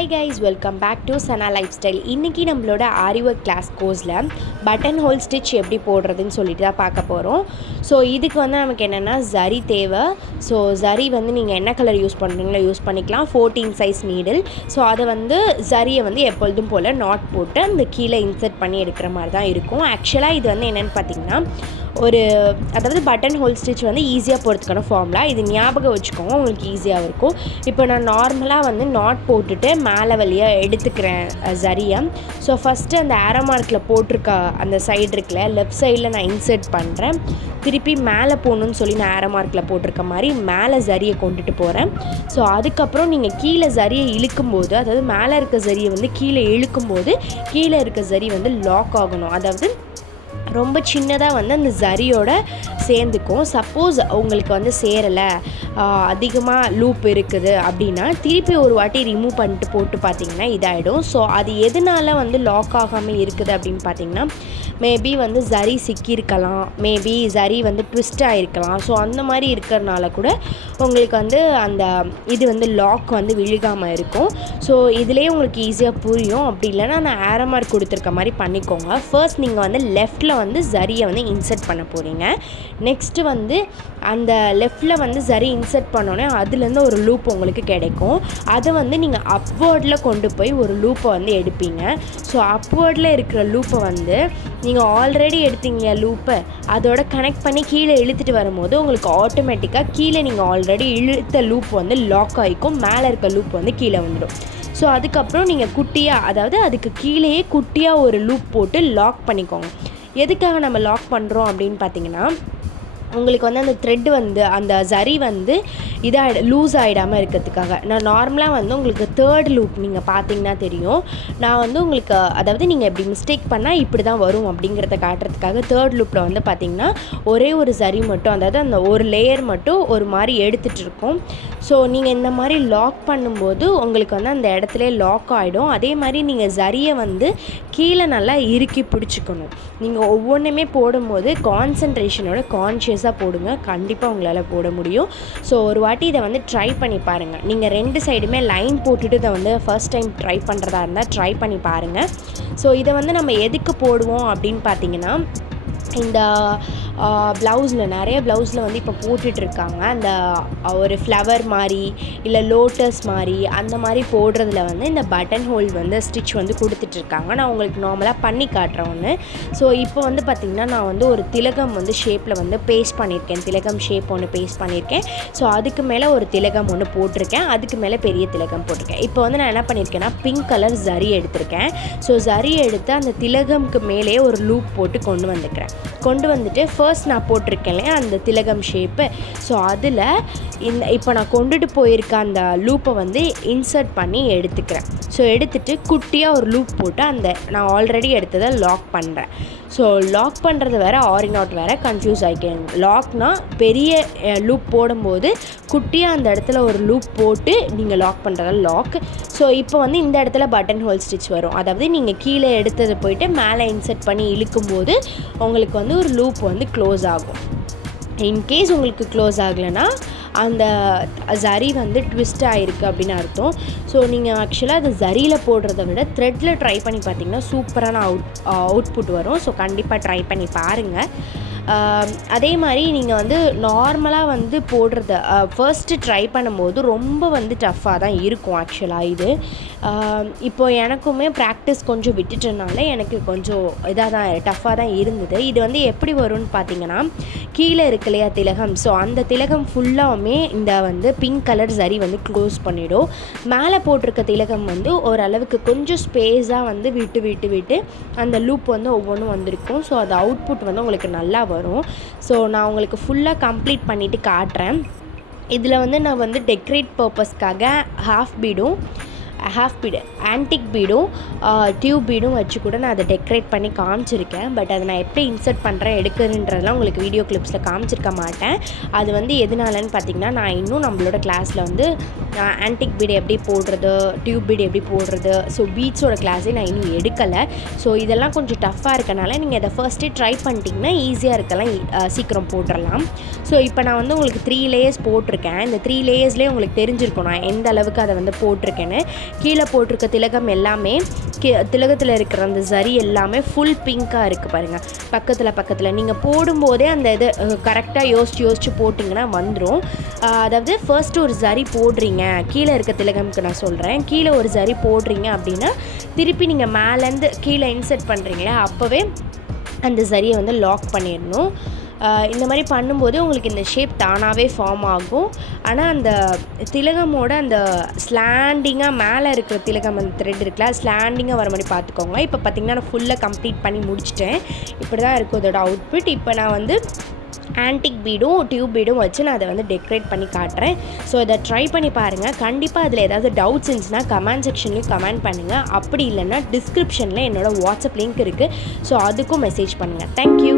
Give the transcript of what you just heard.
Hi guys, welcome back to Sana Lifestyle. இன்னைக்கு நம்மளோட ஆரி work class கோர்ஸில் பட்டன் ஹோல் ஸ்டிச் எப்படி போடுறதுன்னு சொல்லிட்டு தான் பார்க்க போகிறோம். ஸோ இதுக்கு வந்து நமக்கு என்னென்னா ஜரி தேவை. ஸோ ஜரி வந்து நீங்கள் என்ன கலர் யூஸ் பண்ணுறீங்களோ யூஸ் பண்ணிக்கலாம். 14 சைஸ் நீடில். ஸோ அதை வந்து ஜரியை வந்து எப்பொழுதும் போல் நாட் போட்டு அந்த கீழே இன்சர்ட் பண்ணி எடுக்கிற மாதிரி தான் இருக்கும். ஆக்சுவலாக இது வந்து என்னென்னு பார்த்தீங்கன்னா அதாவது பட்டன் ஹோல் ஸ்டிச் வந்து ஈஸியாக போகிறதுக்கான ஃபார்முலா. இது ஞாபகம் வச்சுக்கோங்க, உங்களுக்கு ஈஸியாக இருக்கும். இப்போ நான் நார்மலாக வந்து நாட் போட்டுட்டு மேலே வழியாக எடுத்துக்கிறேன் ஜரியை. ஸோ ஃபஸ்ட்டு அந்த ஆரோ மார்க்கில் போட்டிருக்க அந்த சைடு இருக்குல்ல, லெஃப்ட் சைடில் நான் இன்சர்ட் பண்ணுறேன். திருப்பி மேலே போகணுன்னு சொல்லி நான் ஆரோ மார்க்கில் போட்டிருக்க மாதிரி மேலே ஜரியை கொண்டுட்டு போகிறேன். ஸோ அதுக்கப்புறம் நீங்கள் கீழே ஜரியை இழுக்கும்போது, அதாவது மேலே இருக்க ஜரியை வந்து கீழே இழுக்கும்போது கீழே இருக்க ஜரி வந்து லாக் ஆகணும். அதாவது ரொம்ப சின்னதாக வந்து அந்த ஜரியோட சேர்ந்துக்கும். சப்போஸ் உங்களுக்கு வந்து சேரலை, அதிகமாக லூப் இருக்குது அப்படின்னா திருப்பி ஒரு வாட்டி ரிமூவ் பண்ணிட்டு போட்டு பார்த்திங்கன்னா இதாகிடும். ஸோ அது எதனால வந்து லாக் ஆகாமல் இருக்குது அப்படின்னு பார்த்திங்கன்னா, மேபி வந்து ஜரி சிக்கியிருக்கலாம், மேபி ஜரி வந்து ட்விஸ்ட் ஆகிருக்கலாம். ஸோ அந்த மாதிரி இருக்கிறனால கூட உங்களுக்கு வந்து அந்த இது வந்து லாக் வந்து விழுகாமல் இருக்கும். ஸோ இதுலேயே உங்களுக்கு ஈஸியாக புரியும். அப்படி இல்லைன்னா நான் ஆரோ மார்க் கொடுத்துருக்க மாதிரி பண்ணிக்கோங்க. ஃபர்ஸ்ட் நீங்கள் வந்து லெஃப்ட்டில் வந்து ஜரியை வந்து இன்சர்ட் பண்ண போகிறீங்க. நெக்ஸ்ட்டு வந்து அந்த லெஃப்ட்டில் வந்து ஜரி இன்சர்ட் பண்ணோன்னே அதுலேருந்து ஒரு லூப் உங்களுக்கு கிடைக்கும். அதை வந்து நீங்கள் அப்வேர்டில் கொண்டு போய் ஒரு லூப்பை வந்து எடுப்பீங்க. ஸோ அப்வேர்டில் இருக்கிற லூப்பை வந்து நீங்கள் ஆல்ரெடி எடுத்தீங்க லூப்பை, அதோட கனெக்ட் பண்ணி கீழே இழுத்துட்டு வரும்போது உங்களுக்கு ஆட்டோமேட்டிக்காக கீழே நீங்கள் ஆல்ரெடி இழுத்த லூப் வந்து லாக் ஆகிக்கும், மேலே இருக்க லூப் வந்து கீழே வந்துடும். ஸோ அதுக்கப்புறம் நீங்கள் குட்டியாக, அதாவது அதுக்கு கீழேயே குட்டியாக ஒரு லூப் போட்டு லாக் பண்ணிக்கோங்க. எதுக்காக நம்ம லாக் பண்ணுறோம் அப்படின்னு பார்த்தீங்கன்னா, உங்களுக்கு வந்து அந்த த்ரெட் வந்து அந்த ஜரி வந்து லூஸ் ஆகிடாமல் இருக்கிறதுக்காக. நான் நார்மலாக வந்து உங்களுக்கு தேர்ட் லூப் நீங்கள் பார்த்தீங்கன்னா தெரியும். நான் வந்து உங்களுக்கு, அதாவது நீங்கள் எப்படி மிஸ்டேக் பண்ணால் இப்படி தான் வரும் அப்படிங்கிறத காட்டுறதுக்காக தேர்ட் லூப்பில் வந்து பார்த்திங்கன்னா ஒரே ஒரு ஜரி மட்டும், அதாவது அந்த ஒரு லேயர் மட்டும் ஒரு மாதிரி எடுத்துகிட்டு இருக்கும். ஸோ நீங்கள் இந்த மாதிரி லாக் பண்ணும்போது உங்களுக்கு வந்து அந்த இடத்துல லாக் ஆகிடும். அதே மாதிரி நீங்கள் ஜரியை வந்து கீழே நல்லா இறுக்கி பிடிச்சிக்கணும். நீங்கள் ஒவ்வொன்றுமே போடும்போது கான்சன்ட்ரேஷனோட கான்ஷியஸாக போடுங்க, கண்டிப்பாக உங்களால் போட முடியும். ஸோ ஒரு வாட்டி இதை வந்து ட்ரை பண்ணி பாருங்கள். நீங்கள் 2 சைடுமே லைன் போட்டுட்டு இதை வந்து ஃபர்ஸ்ட் டைம் ட்ரை பண்ணுறதா இருந்தால் ட்ரை பண்ணி பாருங்கள். ஸோ இதை வந்து நம்ம எதுக்கு போடுவோம் அப்படின்னு பார்த்தீங்கன்னா, இந்த ப்ளவுஸில் நிறைய ப்ளவுஸில் வந்து இப்போ போட்டுட்ருக்காங்க. அந்த ஒரு ஃப்ளவர் மாதிரி இல்லை லோட்டஸ் மாதிரி அந்த மாதிரி போடுறதுல வந்து இந்த பட்டன் ஹோல் வந்து ஸ்டிச் வந்து கொடுத்துட்ருக்காங்க. நான் உங்களுக்கு நார்மலாக பண்ணி காட்டுறேன் ஒன்று. ஸோ இப்போ வந்து பார்த்திங்கன்னா நான் வந்து ஒரு திலகம் வந்து ஷேப்பில் வந்து பேஸ்ட் பண்ணியிருக்கேன். திலகம் ஷேப் ஒன்று பேஸ்ட் பண்ணியிருக்கேன். ஸோ அதுக்கு மேலே ஒரு திலகம் ஒன்று போட்டிருக்கேன், அதுக்கு மேலே பெரிய திலகம் போட்டிருக்கேன். இப்போ வந்து நான் என்ன பண்ணியிருக்கேன்னா பிங்க் கலர் ஜரி எடுத்திருக்கேன். ஸோ ஜரி எடுத்து அந்த திலகம்க்கு மேலே ஒரு லூப் போட்டு கொண்டு வந்துட்டு ஃபர்ஸ்ட் நான் போட்டிருக்கேன் இல்லையா அந்த திலகம் ஷேப்பு. ஸோ அதில் இப்போ நான் கொண்டுட்டு போயிருக்க அந்த லூப்பை வந்து இன்சர்ட் பண்ணி எடுத்துக்கிறேன். ஸோ எடுத்துகிட்டு குட்டியாக ஒரு லூப் போட்டு அந்த நான் ஆல்ரெடி எடுத்ததை லாக் பண்ணுறேன். ஸோ லாக் பண்ணுறது வேறு, ஆரி நாட் வேறு, கன்ஃபியூஸ் ஆகிக்கேன். லாக்னால் பெரிய லூப் போடும்போது குட்டியாக அந்த இடத்துல ஒரு லூப் போட்டு நீங்கள் லாக் பண்ணுறத லாக். ஸோ இப்போ வந்து இந்த இடத்துல பட்டன் ஹோல் ஸ்டிச் வரும். அதாவது நீங்கள் கீழே எடுத்ததை போயிட்டு மேலே இன்சர்ட் பண்ணி இழுக்கும்போது உங்களுக்கு வந்து ஒரு லூப் வந்து க்ளோஸ் ஆகும். இன்கேஸ் உங்களுக்கு க்ளோஸ் ஆகலைன்னா அந்த ஜரி வந்து ட்விஸ்ட் ஆகிருக்கு அப்படின்னு அர்த்தம். ஸோ நீங்கள் ஆக்சுவலாக அது ஜரியில் போடுறத விட த்ரெட்டில் ட்ரை பண்ணி பார்த்தீங்கன்னா சூப்பரான அவுட்புட் வரும். ஸோ கண்டிப்பாக ட்ரை பண்ணி பாருங்கள். அதே மாதிரி நீங்கள் வந்து நார்மலாக வந்து போடுறத ஃபர்ஸ்ட்டு ட்ரை பண்ணும்போது ரொம்ப வந்து டஃப்பாக தான் இருக்கும். ஆக்சுவலாக இது இப்போது எனக்குமே ப்ராக்டிஸ் கொஞ்சம் விட்டுட்டனால எனக்கு கொஞ்சம் டஃப்பாக தான் இருந்தது. இது வந்து எப்படி வரும்னு பார்த்தீங்கன்னா, கீழே இருக்கு இல்லையா திலகம், ஸோ அந்த திலகம் ஃபுல்லாகவுமே இந்த வந்து பிங்க் கலர் ஜரி வந்து க்ளோஸ் பண்ணிவிடும். மேலே போட்டிருக்க திலகம் வந்து ஓரளவுக்கு கொஞ்சம் ஸ்பேஸாக வந்து விட்டு அந்த லூப் வந்து ஒவ்வொன்றும் வந்திருக்கும். ஸோ அது அவுட்புட் வந்து உங்களுக்கு நல்லா வரும். ஸோ நான் உங்களுக்கு ஃபுல்லாக கம்ப்ளீட் பண்ணிவிட்டு காட்டுறேன். இதில் வந்து நான் வந்து டெக்கரேட் பர்பஸ்க்காக ஹாஃப் பீடு ஆன்டிக் பீடும் டியூப் பீடும் வச்சு கூட நான் அதை டெக்கரேட் பண்ணி காமிச்சிருக்கேன். பட் அதை நான் எப்படி இன்சர்ட் பண்ணுறேன் எடுக்கிறதுன்றதெல்லாம் உங்களுக்கு வீடியோ கிளிப்ஸில் காமிச்சிருக்க மாட்டேன். அது வந்து எதனாலன்னு பார்த்திங்கன்னா, நான் இன்னும் நம்மளோட கிளாஸில் வந்து ஆன்டிக் பீடு எப்படி போடுறது, டியூப் பீடு எப்படி போடுறது, ஸோ பீட்ஸோட கிளாஸே நான் இன்னும் எடுக்கலை. ஸோ இதெல்லாம் கொஞ்சம் டஃப்பாக இருக்கனால நீங்கள் அதை ஃபர்ஸ்ட்டே ட்ரை பண்ணிட்டீங்கன்னா ஈஸியாக இருக்கலாம், சீக்கிரம் போட்டுடலாம். ஸோ இப்போ நான் வந்து உங்களுக்கு 3 லேயர்ஸ் போட்டிருக்கேன். இந்த 3 லேயர்ஸ்லேயே உங்களுக்கு தெரிஞ்சிருக்கும் நான் எந்த அளவுக்கு அதை வந்து போட்டிருக்கேன்னு. கீழே போட்டிருக்க திலகம் எல்லாமே திலகத்தில் இருக்கிற அந்த சரி எல்லாமே ஃபுல் பிங்காக இருக்குது பாருங்கள். பக்கத்தில் நீங்கள் போடும்போதே அந்த இது கரெக்டாக யோசிச்சு போட்டிங்கன்னா வந்துடும். அதாவது ஃபர்ஸ்ட்டு ஒரு சரி போடுறீங்க, கீழே இருக்க திலகம்க்கு நான் சொல்கிறேன், கீழே ஒரு சரி போடுறீங்க அப்படின்னா திருப்பி நீங்கள் மேலேருந்து கீழே இன்சர்ட் பண்ணுறீங்களா அப்போவே அந்த சரியை வந்து லாக் பண்ணிடணும். இந்த மாதிரி பண்ணும்போது உங்களுக்கு இந்த ஷேப் தானாகவே ஃபார்ம் ஆகும். ஆனால் அந்த திலகமோட அந்த ஸ்லாண்டிங்காக மேலே இருக்கிற திலகம் அந்த த்ரெட் இருக்குல்ல ஸ்லாண்டிங்காக வர மாதிரி பார்த்துக்கோங்க. இப்போ பார்த்திங்கன்னா நான் ஃபுல்லாக கம்ப்ளீட் பண்ணி முடிச்சிட்டேன். இப்படி தான் இருக்கும் இதோட அவுட்புட். இப்போ நான் வந்து ஆன்டிக் பீடும் டியூப் பீடும் வச்சு நான் அதை வந்து டெக்கரேட் பண்ணி காட்டுறேன். ஸோ இதை ட்ரை பண்ணி பாருங்கள். கண்டிப்பாக அதில் ஏதாவது டவுட்ஸ் இருந்துச்சுன்னா கமெண்ட் செக்ஷன்லேயும் கமெண்ட் பண்ணுங்கள். அப்படி இல்லைன்னா டிஸ்கிரிப்ஷனில் என்னோடய வாட்ஸ்அப் லிங்க் இருக்குது. ஸோ அதுக்கும் மெசேஜ் பண்ணுங்கள். தேங்க்யூ.